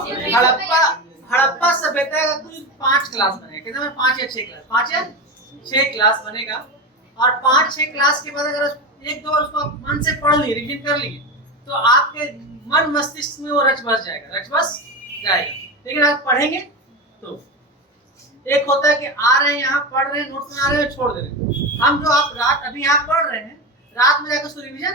हड़प्पा हड़प्पा सभ्यता का कुल 5 क्लास बनेगा। कितना में 5 या 6 क्लास, 5 या 6 क्लास बनेगा। और 5-6 क्लास के बाद अगर एक दो बार उसको आप मन से पढ़ लिए, रिवीजन कर लिए, तो आपके मन मस्तिष्क में वो रच बस जाएगा। लेकिन आप पढ़ेंगे तो एक होता है कि आ रहे हैं यहाँ पढ़ रहे हैं, नोट्स बना रहे हैं, छोड़ दे रहे हैं। हम जो आप रात अभी यहाँ पढ़ रहे हैं, रात में जाकर उसको रिवीजन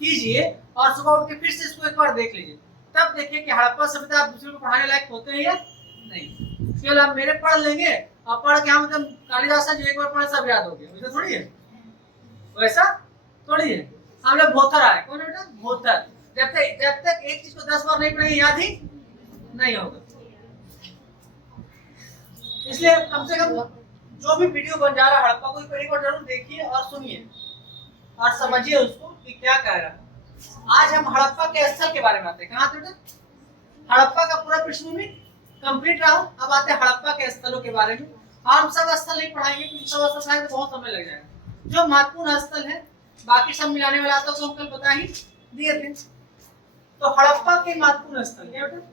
कीजिए और सुबह उठ के फिर से इसको एक बार देख लीजिए। तब देखिए कि हड़प्पा सभ्यता आप दूसरे को पढ़ाने लायक होते हैं या नहीं। केवल आप मेरे पढ़ लेंगे और पढ़ के हम मतलब कालिदास जो एक बार पढ़े सब याद हो गया, वैसा थोड़ी है, वैसा थोड़ी है। हम लोग भोथर आए, कौन है बेटा? भोथर। जब तक एक चीज को 10 बार नहीं पढ़ेंगे याद ही नहीं होगा। इसलिए कम से कम जो भी वीडियो बन जा रहा है हड़प्पा को एक बार जरूर देखिए और सुनिए और समझिए उसको कि क्या कह रहा है। आज हम हड़प्पा के स्थल के बारे में आते हैं। कहाँ थे बेटा? हड़प्पा का पूरा पृष्ठभूमि कंप्लीट रहा हूं। अब आते हैं हड़प्पा के स्थलों के बारे में। हम सब स्थल नहीं पढ़ाएंगे क्योंकि सब स्थल पढ़ाएंगे तो बहुत समय लग जाएगा। जो महत्वपूर्ण स्थल है बाकी सब मिलाने वाला आता तो हम कल बता ही दिए थे। तो हड़प्पा के महत्वपूर्ण स्थल क्या बेटा?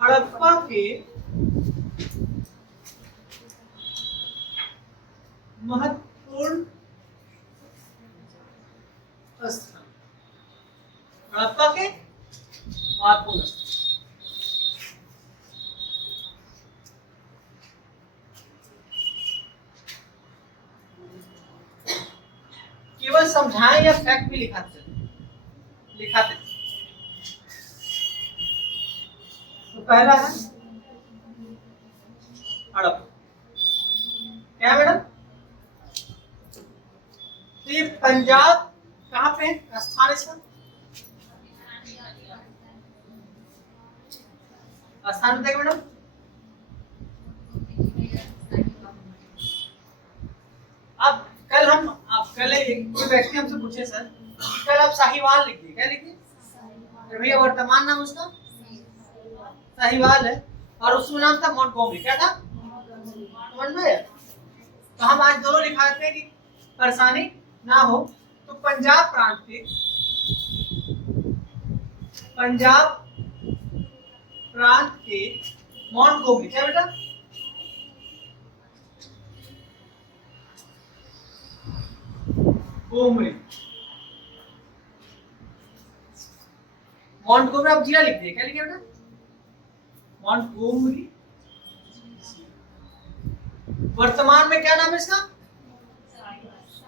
हड़प्पा के महत्वपूर्ण स्थल, हड़प्पा के महत्वपूर्ण स्थल। केवल समझाएं या फैक्ट भी लिखाते थे। तो पहला है हड़प्पा। क्या मैडम? तो ये पंजाब कहाँ पे है स्थान इसका? स्थान बताइए मैडम। अब कल एक कोई व्यक्ति हमसे पूछे सर कल आप साहिवाल लिख दिए, क्या लिखिए? तो भैया वर्तमान नाम उसका साहिवाल है और उसमें नाम था मॉन्टगोमरी। क्या था? समझ में? तो हम आज दोनों लिखाते हैं कि परेशानी ना हो। तो पंजाब प्रांत के मॉन्टगोमरी। क्या बेटा? गोमरी। मॉन्टगोमरी आप जिला लिख दिए, क्या लिखे बेटा? मॉन्टगोमरी। वर्तमान में क्या नाम है इसका?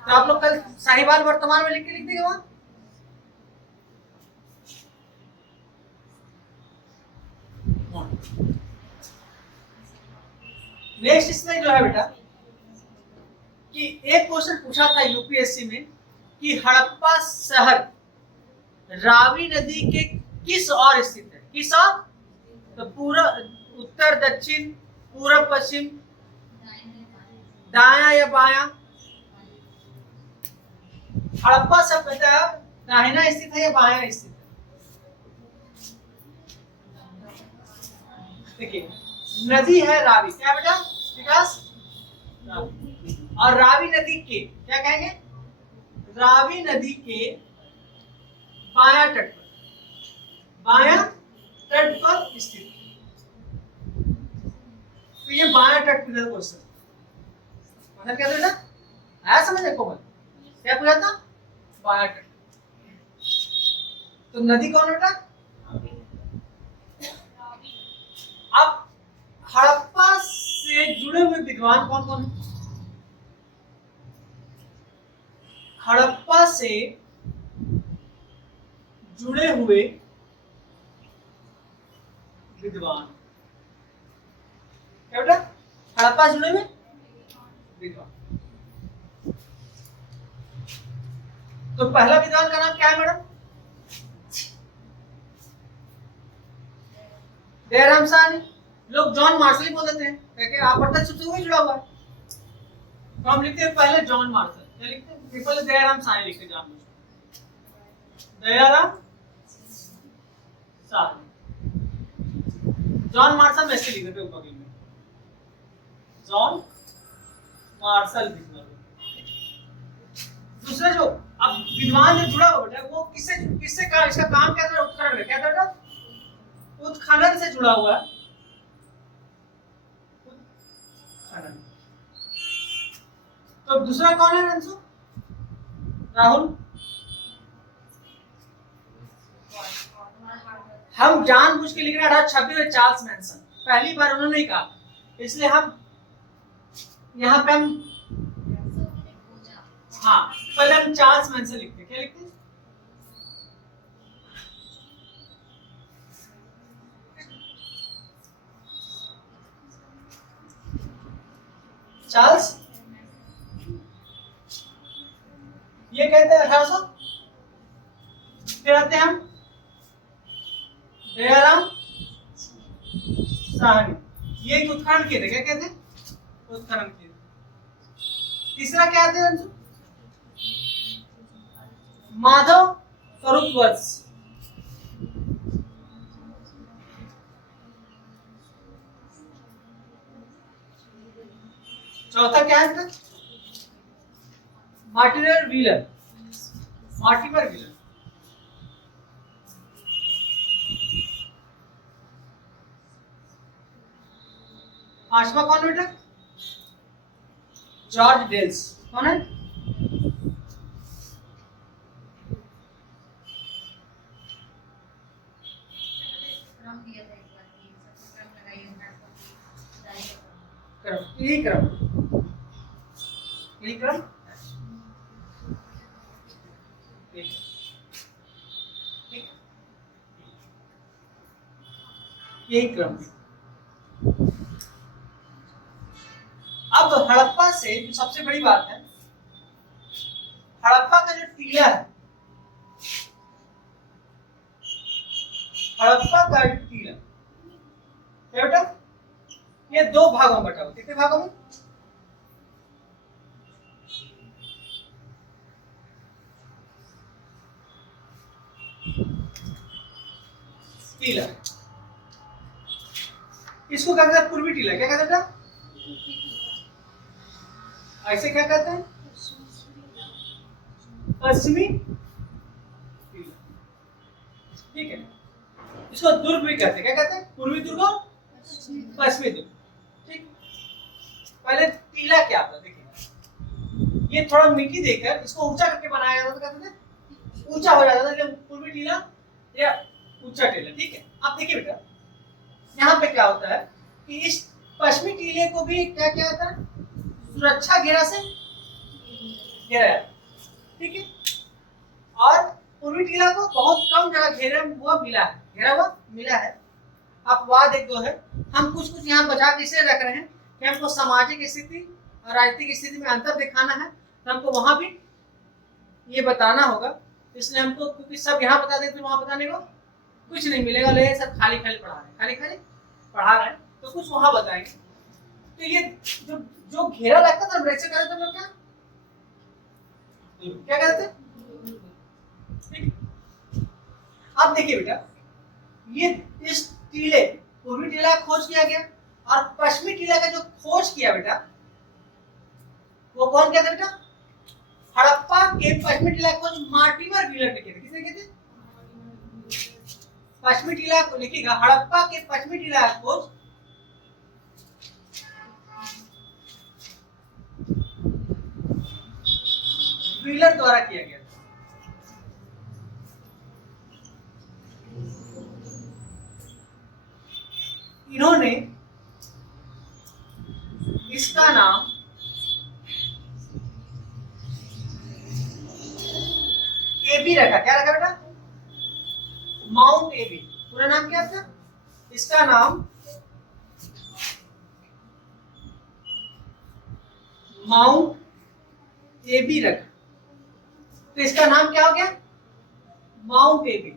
तो आप लोग कल साहिवाल वर्तमान में लिख देंगे वहां। नेक्स्ट इसमें जो है बेटा कि एक क्वेश्चन पूछा था यूपीएससी में कि हड़प्पा शहर रावी नदी के किस ओर स्थित है? किस ओर? तो पूरा उत्तर, दक्षिण, पूर्व, पश्चिम, दाया या बाया? हड़प्पा सभ्यता दाहिना स्थित है या बाया स्थित है? देखिए नदी है रावी। क्या बेटा विकास? और रावी नदी के क्या कहेंगे? रावी नदी के बाया तट पर स्थित। तो ये बाया तट पर क्वेश्चन मतलब क्या बेटा आया समझ को? क्या पूछा था? बाया तट। तो नदी कौन बेटा? अब हड़प्पा से जुड़े हुए विद्वान कौन कौन है? हड़प्पा से जुड़े हुए विद्वान क्या बेटा? हड़प्पा से जुड़े हुए विद्वान। तो पहला विद्वान का नाम क्या है मैडम? दयाराम साहनी। लोग जॉन मार्शल बोल देते हैं क्योंकि अप्रत्यक्ष रूप से वही जुड़ा हुआ है। तो हम लिखते हैं पहले जॉन मार्शल। क्या लिखते हैं? पहले दयाराम साहनी लिखते जान दयाराम साहनी। जॉन मार्शल वैसे लिख देते ऊपर में जॉन मार्शल। दूसरा जो अब विद्वान जो जुड़ा हुआ बेटा वो किससे का इसका काम क्या था? उत्खनन में। क्या था? उत्खनन से जुड़ा हुआ है, उत्खनन। तो दूसरा कौन है अंशु? राहुल? हम जानबूझ के लिख रहे हैं 1826 में चार्ल्स मैनसन, पहली बार उन्होंने ही कहा, इसलिए हम यहाँ पे हम हाँ पहले हम चार्ल्स मैनसन लिखते हैं। क्या लिखते हैं? चार्ल्स, ये कहते हैं 1800। फिर आते हैं हम दयाराम साहनी, ये उत्खनन किए थे। क्या कहते हैं? उत्खनन किए थे। तीसरा क्या आते हैं अंशु? माधव स्वरूप वर्ष। चौथा क्या है? Mortimer Wheeler, Mortimer Wheeler. पांचवा कौन बेटा? George Dales. कौन है? यही क्रम, यही क्रम, यही क्रम। अब हड़प्पा से जो सबसे बड़ी बात है, हड़प्पा का जो टीला है, हड़प्पा का जो टीला क्या बेटा, ये दो भागों में बटा हुआ। कितने भागों में? टीला। इसको कहते हैं पूर्वी टीला। क्या कहते हैं? ऐसे क्या कहते हैं? पश्चिमी टीला। ठीक है, इसको दुर्ग भी कहते हैं। क्या कहते हैं? पूर्वी दुर्ग और पश्चिमी दुर्ग। ठीक, पहले टीला क्या था देखिए, ये थोड़ा मिट्टी देकर इसको ऊंचा करके बनाया जाता था, कहते थे ऊंचा हो जाता था, इसलिए पूर्वी टीला या ऊंचा टीला। ठीक है, अब देखिए बेटा यहाँ पे क्या होता है कि इस पश्चिमी टीले को भी क्या क्या होता है? सुरक्षा घेरा से घेरा जाता है। ठीक है, और पूर्वी टीला को बहुत कम जगह घेरा हुआ मिला है, घेरा हुआ मिला है। अपवाद एक दो है, हम कुछ कुछ यहाँ बचा के इसे रख रहे हैं कि हमको सामाजिक स्थिति और राजनीतिक स्थिति में अंतर दिखाना है, तो हमको वहां भी ये बताना होगा। इसलिए हमको, क्योंकि सब यहाँ बता दें तो वहां बताने को कुछ नहीं मिलेगा, ले सब खाली खाली पढ़ा रहे हैं, खाली खाली पढ़ा रहे हैं, तो कुछ वहां बताएंगे। तो ये जो घेरा लगता था ब्रेक से कहते थे, लोग क्या कहते थे? ठीक, अब देखिए बेटा, ये इस टीले, पूर्वी टीला का खोज किया गया, और पश्चिमी टीला का जो खोज किया बेटा, वो कौन कहते बेटा? हड़प्पा के पश्चिमी टीला का खोज मार्टिनर व्हीलर ने किया। किसने किया था? पश्चिमी टीला को लिखिएगा, हड़प्पा के पश्चिमी टीला का खोज व्हीलर द्वारा किया गया। इन्होंने इसका नाम एबी रखा। क्या रखा बेटा? Mound A B. पूरा नाम क्या था इसका? नाम माउंट एबी रखा। तो इसका नाम क्या हो गया? Mound A B.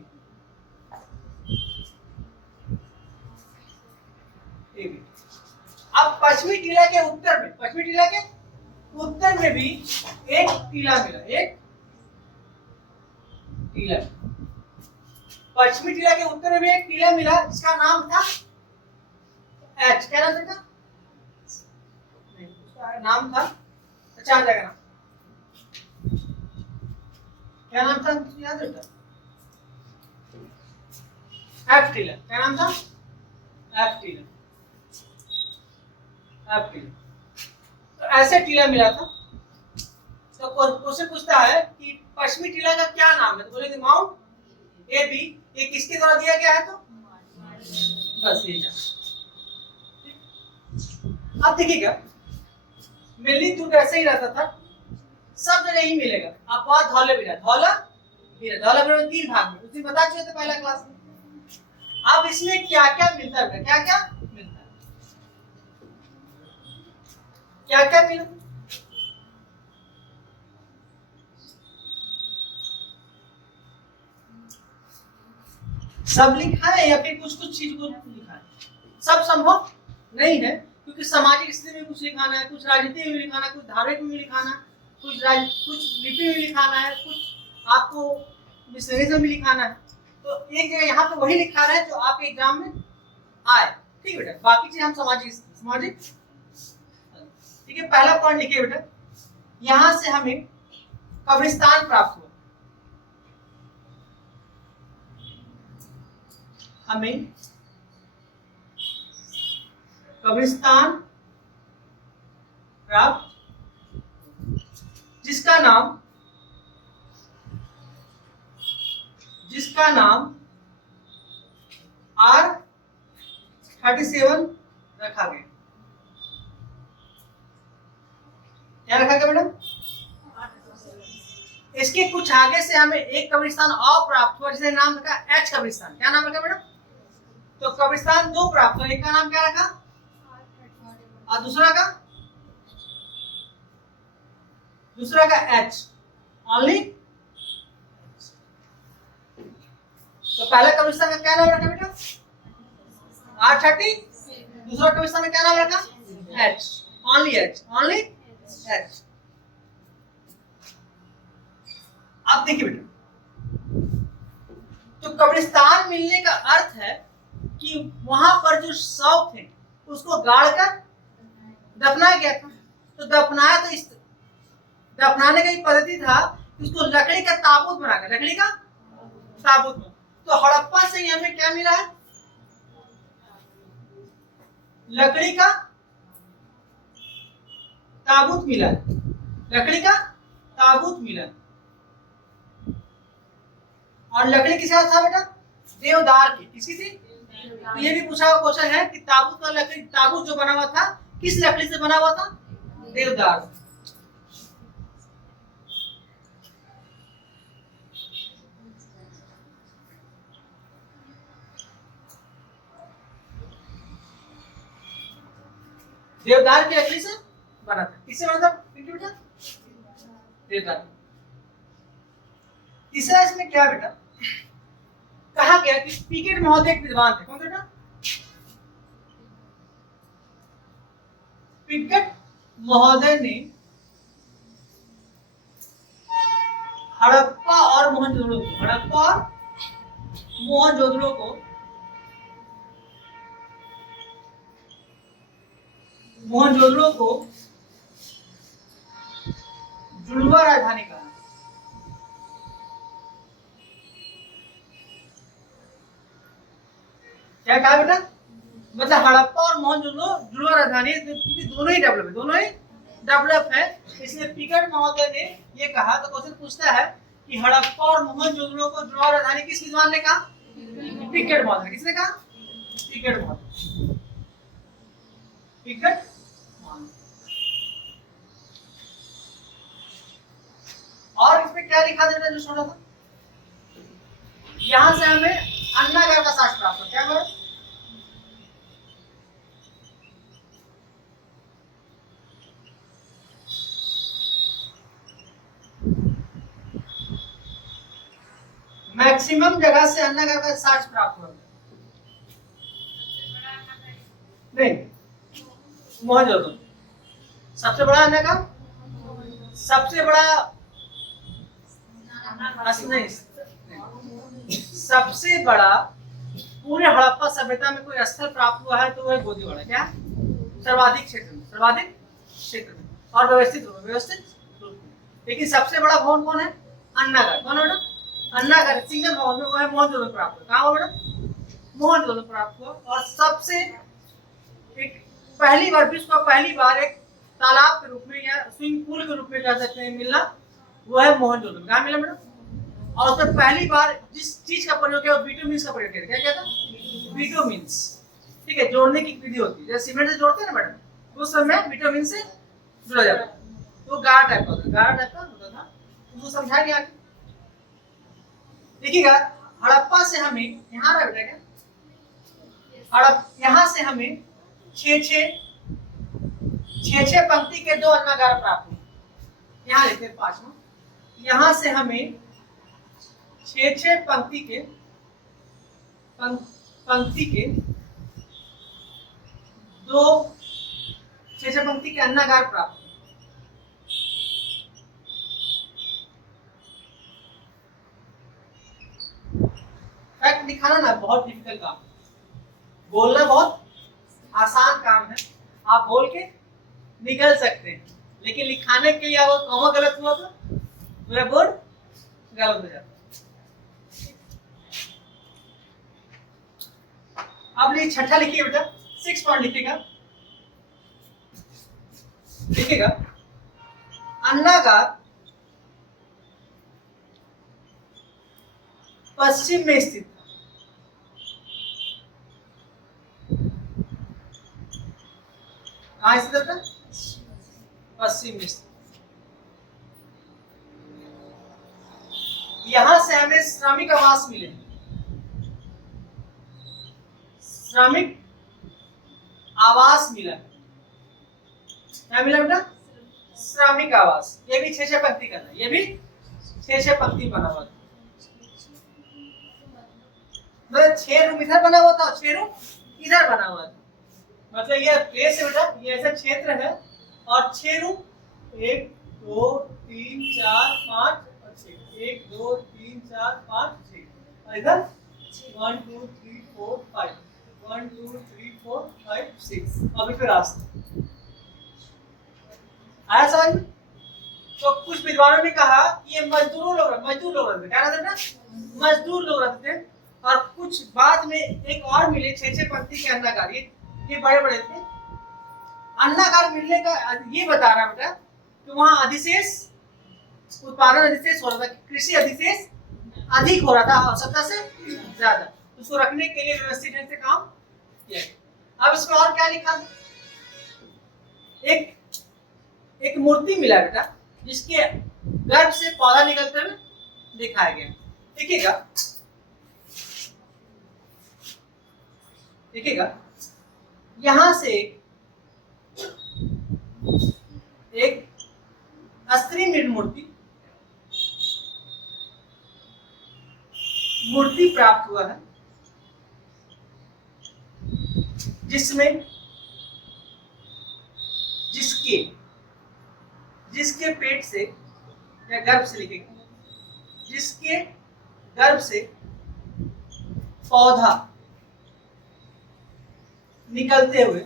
अब पश्चिमी टीला के उत्तर में, पश्चिमी टीला के उत्तर में भी एक टीला मिला, एक टीला। पश्चिमी टीला के उत्तर में भी एक टीला मिला, जिसका नाम था एच। क्या नाम था? उसका नाम था, अच्छा आ जाएगा नाम, क्या नाम था याद रखना? एफ टीला। क्या नाम था? एफ टीला, एफ टीला। तो ऐसे टीला मिला था। तो क्वेश्चन पूछता है कि पश्चिमी टीला का क्या नाम है, तो बोलेंगे माउंट ए बी। ये किसके द्वारा दिया गया है, तो बस ये जान। अब देखिएगा मेनली दुर्ग ऐसे ही रहता था, सब जगह ही मिलेगा। आप बात धौला भी धौला धौला में 3 भाग में, उसी बता चुके थे पहला क्लास में। अब इसमें क्या क्या मिलता है, क्या क्या मिलता है, क्या क्या मिला, सब लिखा है या फिर कुछ कुछ चीज को लिखा है? सब संभव नहीं है, क्योंकि सामाजिक स्थिति में कुछ लिखाना है, कुछ राजनीति में लिखाना है, कुछ धार्मिक में लिखाना है, कुछ लिपि में लिखाना है, कुछ आपको मिशनरीज में लिखाना है। तो एक जगह यहाँ पे वही लिखा रहा है जो आपके एग्जाम में आए, ठीक है बेटा। बाकी चीज हम सामाजिक ठीक है। पहला पॉइंट लिखिए बेटा, यहां से हमें कब्रिस्तान प्राप्त हुआ, हमें कब्रिस्तान प्राप्त, जिसका नाम R37 रखा गया। क्या रखा गया मैडम? इसके कुछ आगे से हमें एक कब्रिस्तान और प्राप्त हुआ, जिसने नाम रखा एच कब्रिस्तान। क्या नाम रखा मैडम? तो कब्रिस्तान 2 प्राप्त हुआ, एक का नाम क्या रखा और दूसरा का एच, ओनली। तो पहला कब्रिस्तान का क्या नाम रखा बेटा? R30। दूसरा कब्रिस्तान का क्या नाम रखा? H, only H, only H. अब देखिए बेटा, तो कब्रिस्तान मिलने का अर्थ है कि वहां पर जो शव थे उसको गाड़कर दफनाया गया था। तो दफनाया, तो इस दफनाने का एक पद्धति था कि उसको लकड़ी का ताबूत बनाकर, लकड़ी का ताबूत में। तो हड़प्पा से ही हमें क्या मिला है? लकड़ी का ताबूत मिला है, लकड़ी का ताबूत मिला है। और लकड़ी किसके साथ था बेटा? देवदार की। किसकी थी? तो ये भी पूछा हुआ क्वेश्चन है कि ताबूत का लकड़ी, ताबूत जो बना हुआ था किस लकड़ी से बना हुआ था? देवदार। देवदार की लकड़ी से बना था। किससे बना था बेटा? देवदार। तीसरा इसमें क्या बेटा कहा गया कि पिकेट महोदय एक विद्वान थे। कौन थे बेटा? पिकेट महोदय ने हड़प्पा और मोहनजोदड़ो को जुड़वा राजधानी कहा। क्या कहा बेटा? मतलब हड़प्पा और मोहनजोदड़ो जुड़वा राजधानी, दोनों ही डेवलप है, इसलिए पिकेट महोदय ने ये कहा। तो क्वेश्चन पूछता है कि हड़प्पा और मोहनजोदड़ो को जुड़वा राजधानी किस विद्वान ने कहा? पिकेट महोदय। किसने कहा? पिकेट महोदय। पिकेट और इसमें क्या लिखा देना जो छोटा था? यहां से हमें अन्नागर का साक्ष्य प्राप्त हो। क्या करो? मैक्सिमम जगह से अन्नागर का साक्ष्य प्राप्त हो। नहीं, मोहनजोदड़ो सबसे बड़ा अन्नागर, सबसे बड़ा नहीं, सबसे बड़ा पूरे हड़प्पा सभ्यता में कोई स्थल प्राप्त हुआ है तो वह गोदीवाड़ा। क्या? सर्वाधिक क्षेत्र में और व्यवस्थित रूप में। लेकिन सबसे बड़ा भवन कौन है? अन्नागर। कौन है बेटा? अन्नागर सिंगल भवन में वो है मोहनजोदड़ो प्राप्त हुआ। कहाँ हुआ बेटा? मोहनजोदड़ो प्राप्त हुआ। और सबसे एक पहली बार विश्व का पहली बार एक तालाब के रूप में या स्विमिंग पूल के रूप में कह सकते हैं मिलना, वो है मोहनजोदड़ो। कहाँ मिला बेटा? और उसमें पहली बार जिस चीज का प्रयोग किया वो बिटुमिन्स का प्रयोग किया। क्या क्या था? बिटुमिन्स। ठीक है, जोड़ने की विधि होती है, जैसे सीमेंट से जोड़ते हैं ना मैडम, तो उस समय बिटुमिन से जुड़ा जाता है। तो गाढ़ा टाइप का होता है, गाढ़ा टाइप का होता था। उसको समझाएंगे आगे। देखिएगा, हड़प्पा से हमें यहाँ रह बेटा क्या, यहाँ से हमें छह पंक्ति के 2 अन्नागार प्राप्त हुए। यहाँ लिखते हैं 5वां। यहाँ से हमें 6 पंक्ति के 6 पंक्ति के अन्नागार प्राप्त हुए। फैक्ट दिखाना ना बहुत डिफिकल्ट काम है, बोलना बहुत आसान काम है। आप बोल के निकल सकते हैं, लेकिन लिखाने के लिए अगर कॉमा गलत हुआ तो पूरा बोर्ड गलत हो जाता है। अब ये छठा लिखिए बेटा, 6 पॉइंट लिखिएगा। अन्नागार पश्चिम में स्थित था। कहाँ स्थित था? पश्चिम में स्थित। यहां से हमें श्रमिक आवास मिले। श्रमिक आवास मिला। क्या मिला बेटा? श्रमिक आवास। ये भी 6 पंक्ति का था, ये भी 6 पंक्ति बना हुआ था। मतलब 6 रूम इधर बना हुआ था, 6 रूम इधर बना हुआ था। मतलब ये प्लेस है बेटा, ये ऐसा क्षेत्र है और 6 रूम 1 2 3 4 5 और 6, 1 2 3 4 5 6 और इधर 1 2 3 4 5 1 2 3 4 5 6 अभी फिर रास्ता आया समझ में? तो कुछ विद्वानों ने कहा कि ये मजदूर लोग रहते थे। क्या रहते थे? मजदूर लोग रहते थे। और कुछ बाद में एक और मिले 6 पंक्ति के अन्नागार, ये बड़े बड़े थे। अन्नागार मिलने का ये बता रहा बेटा कि वहां अधिशेष उत्पादन अधिशेष हो रहा था, कृषि अधिशेष अधिक हो रहा था आवश्यकता से ज्यादा। उसको रखने के लिए व्यवस्थित ढंग से काम किया गया। अब इसमें और क्या लिखा? एक मूर्ति मिला बेटा, जिसके गर्भ से पौधा निकलते हुए दिखाया गया। देखिएगा, यहां से एक अस्त्री मूर्ति प्राप्त हुआ है, जिसमें जिसके पेट से या गर्भ से लिखेगा, जिसके गर्भ से पौधा निकलते हुए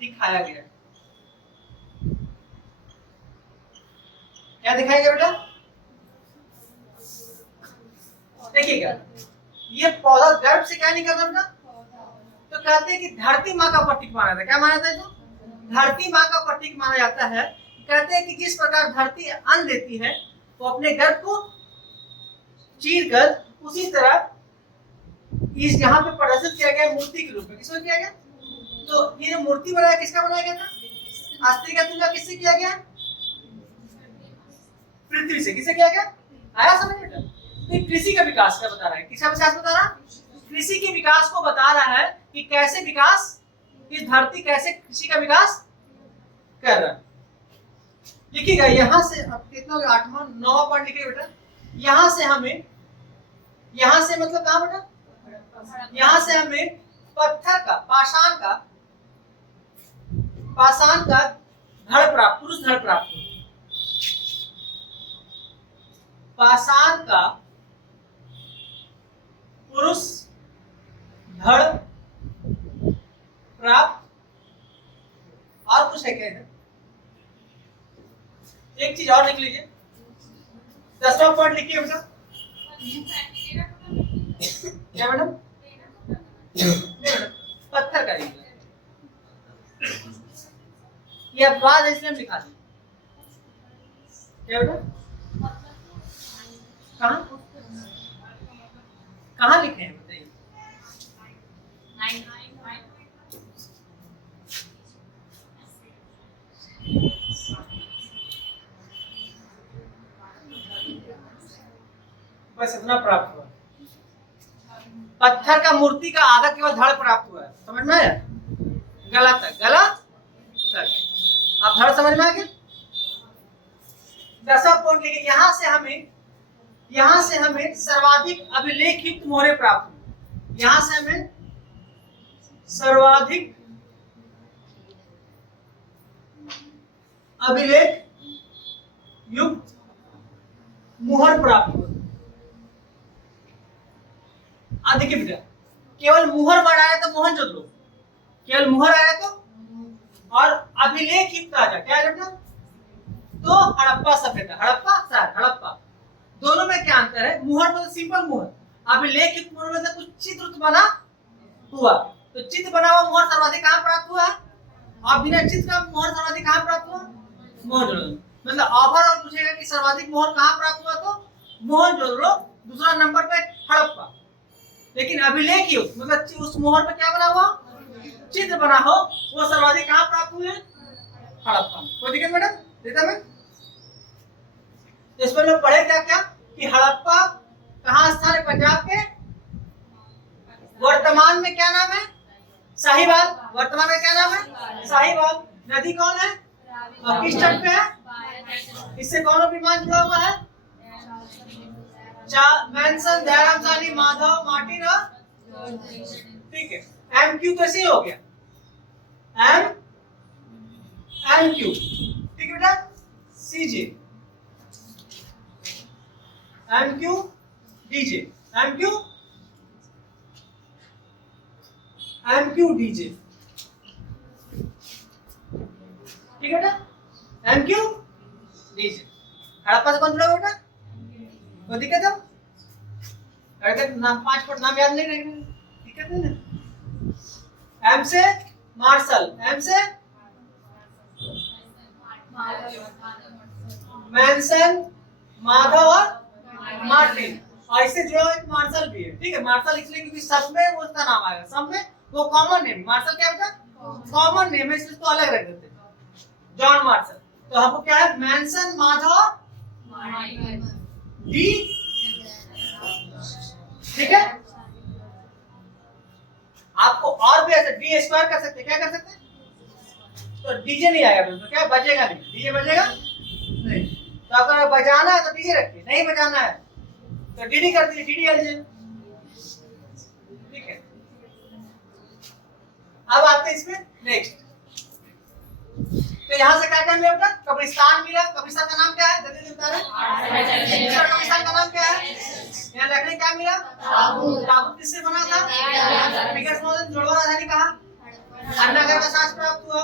दिखाया गया। क्या दिखाया गया बेटा? देखिएगा, ये पौधा गर्भ से क्या निकल रहा था? तो कहते हैं कि धरती माँ का प्रतीक माना जाता है। क्या माना जाता है? जो धरती माँ का प्रतीक माना जाता है। कहते हैं कि जिस प्रकार धरती अन्न देती है वो अपने गर्भ को चीर कर, उसी तरह इस यहाँ पे प्रदर्शित किया गया मूर्ति के रूप में। किसको किया गया? तो ये जो मूर्ति बनाया किसका बनाया गया था? अस्त्री का तुलना किससे किया गया? पृथ्वी से। किससे किया गया? आया समझ बेटा? तो कृषि का विकास का बता रहा है। किसका विकास बता रहा? कृषि के विकास को बता रहा है कि कैसे विकास, इस धरती कैसे कृषि का विकास कर रहा है। लिखिएगा, यहाँ से अब कितना हो गया? 8वां 9वां पॉइंट लिखिएगा बेटा। यहाँ से हमें, यहाँ से मतलब कहाँ बेटा? यहाँ से हमें पत्थर का, पाषाण का धड़ प्राप्त, पुरुष धड़ प्राप्त हुआ। पाषाण का पुरुष धड़ प्राप्त। और कुछ है क्या? एक चीज और लिख लीजिए, 10वां पॉइंट लिखिए बेटा। क्या मैडम? पत्थर का यूज है, ये अपवाद है इसलिए हम लिखा दी। क्या बेटा? कहाँ कहाँ लिखे हैं बताइए? बस इतना प्राप्त हुआ। पत्थर का मूर्ति का आधा केवल धड़ प्राप्त हुआ है, समझ में आया? गला तक, गला तक। आप धड़ समझ में आ गया? 10वां पॉइंट लिखे, यहाँ से हमें सर्वाधिक अभिलेख युक्त मोहरें प्राप्त हुई। यहाँ से हमें सर्वाधिक अभिलेख युक्त मुहर प्राप्त हुई। देखिए बेटा, केवल मुहर वर्ड आया तो मोहन जोदड़ो, केवल मुहर आया तो, और अभिलेख युक्त आ जाए क्या है बेटा? तो हड़प्पा सभ्यता, हड़प्पा दोनों में क्या अंतर है? मुहर मतलब सिंपल मुहर, अभिलेख युक्त मुहर में से कुछ चित्र बना हुआ, तो चित्र बना हुआ मुहर सर्वाधिक कहाँ प्राप्त हुआ? और बिना चित्र का मुहर सर्वाधिक कहाँ प्राप्त हुआ? मोहनजोदड़ो। मतलब ओवरऑल पूछेगा कि सर्वाधिक मोहर कहाँ प्राप्त हुआ, तो मोहनजोदड़ो, दूसरा नंबर पे हड़प्पा। लेकिन अभिलेख युक्त मतलब उस मोहर पे क्या बना हुआ? चित्र बना हो, वो सर्वाधिक कहाँ प्राप्त हुए? हड़प्पा। कोई दिक्कत मैडम? देखा मैं इस पर लोग पढ़े क्या क्या कि हड़प्पा कहाँ स्थान है? पंजाब के वर्तमान में क्या नाम है? साहिवाल। वर्तमान में क्या नाम है? साहिवाल। नदी कौन है और किस तट पे है? इससे कौन विमान जुड़ा हुआ है? मैनसन, दयाराम साहनी, माधव, मार्टिन और ठीक है। एमक्यू कैसे हो गया? एमक्यू ठीक है बेटा। CJ, MQ, DJ, MQ, MQ, DJ ठीक है बेटा। MQ, DJ. हड़प्पा से कौन जुड़ा हुआ बेटा? कोई दिक्कत है? अगर नाम 5 फुट नाम याद नहीं रहेगा, दिक्कत नहीं ना। एम से मार्शल, एम से मैनसन, माधव और मार्टिन, और इससे जुड़ा हुआ एक मार्शल भी है। ठीक है, मार्शल इसलिए क्योंकि सब में वो उसका नाम आएगा, सब में वो कॉमन नेम। मार्शल क्या बेटा? कॉमन नेम है, इसलिए इसको अलग रख देते हैं, जॉन मार्शल। तो हमको क्या है? मैनसन, माधव, डी, ठीक है। आपको और भी ऐसे डी स्क्वायर कर सकते हैं, क्या कर सकते हैं? तो डीजे नहीं आएगा, तो क्या बजेगा? नहीं, डीजे बजेगा नहीं। तो अगर बजाना है तो डीजे रखिए, नहीं बजाना है तो डीडी कर दीजिए, डीडी एलजे। ठीक है, अब आते हैं इसमें नेक्स्ट। तो यहाँ से क्या क्या मिला बेटा? कब्रिस्तान मिला। कब्रिस्तान का नाम क्या है? जल्दी बता रहे। कब्रिस्तान का नाम क्या है? यहाँ लकड़ी क्या मिला? ताबूत किससे बना था? बिगड़ मॉडल जुड़वा राजधानी कहा? अन्नागर का साक्ष्य प्राप्त हुआ।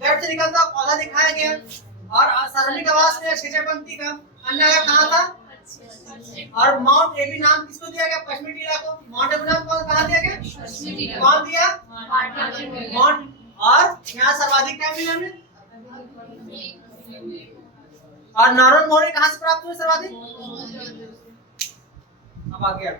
गर्भ से निकलता पौधा दिखाया गया। और सार्वजनिक आवास में शिक्षा पंक्ति का अन्नागर कहाँ था? और माउंट एबी नाम किसको दिया गया? पश्चिमी टीला को। माउंट एबी नाम कहाँ दिया गया? कौन दिया? माउंट। और यहाँ सर्वाधिक क्या मिला हमें? और नारायण मौर्य कहाँ से प्राप्त हुए सर्वाधिक? अब आ गया